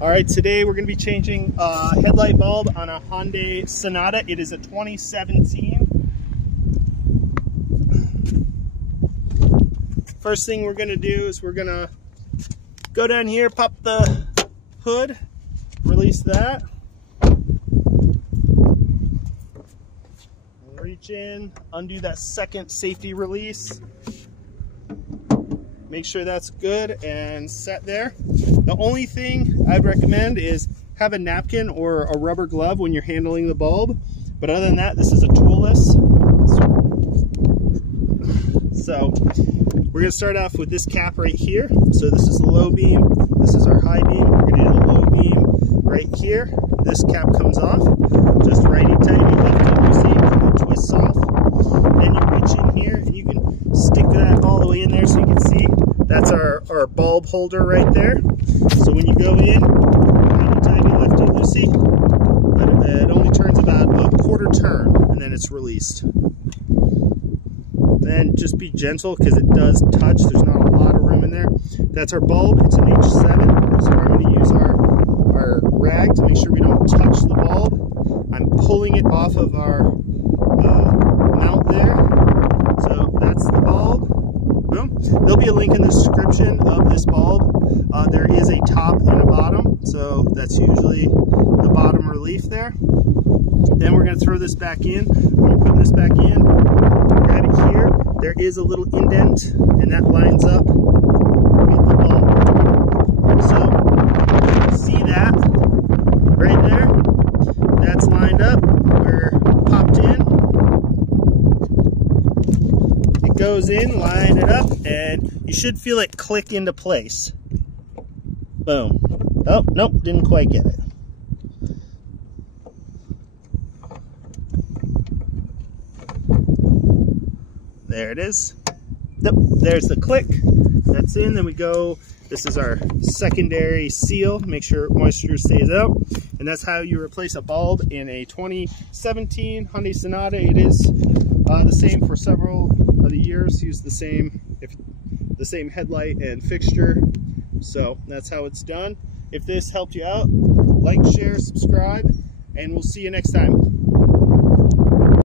All right, today we're going to be changing a headlight bulb on a Hyundai Sonata. It is a 2017. First thing we're going to do is we're going to go down here, pop the hood, release that. Reach in, undo that second safety release. Make sure that's good and set there. The only thing I'd recommend is have a napkin or a rubber glove when you're handling the bulb. But other than that, this is a toolless. So we're gonna start off with this cap right here. So this is the low beam, this is our high beam. We're gonna do the low beam right here. This cap comes off, just righty-tighty, lefty-loosey, it twists off. Then you reach in here and you can stick that all the way in there so you can see. That's our bulb holder right there. So when you go in, righty-tighty, lefty-loosey, but it only turns about a quarter turn and then it's released. Then just be gentle because it does touch. There's not a lot of room in there. That's our bulb. It's an H7. So I'm going to use our rag to make sure we don't touch the bulb. I'm pulling it off of our mount there. So that's the bulb. Boom. There'll be a link in the description of this bulb. There is a top and a bottom. So that's usually the bottom relief there. Then we're going to throw this back in. When you're putting this back in, grab it here. There is a little indent, and that lines up with the bulb. So, see that right there? That's lined up. We're popped in. It goes in, line it up, and you should feel it click into place. Boom. Oh, nope, didn't quite get it. There it is. Yep, there's the click. That's in. Then we go, this is our secondary seal. Make sure moisture stays out. And that's how you replace a bulb in a 2017 Hyundai Sonata. It is the same for several of the years. Use the same headlight and fixture. So that's how it's done. If this helped you out, like, share, subscribe, and we'll see you next time.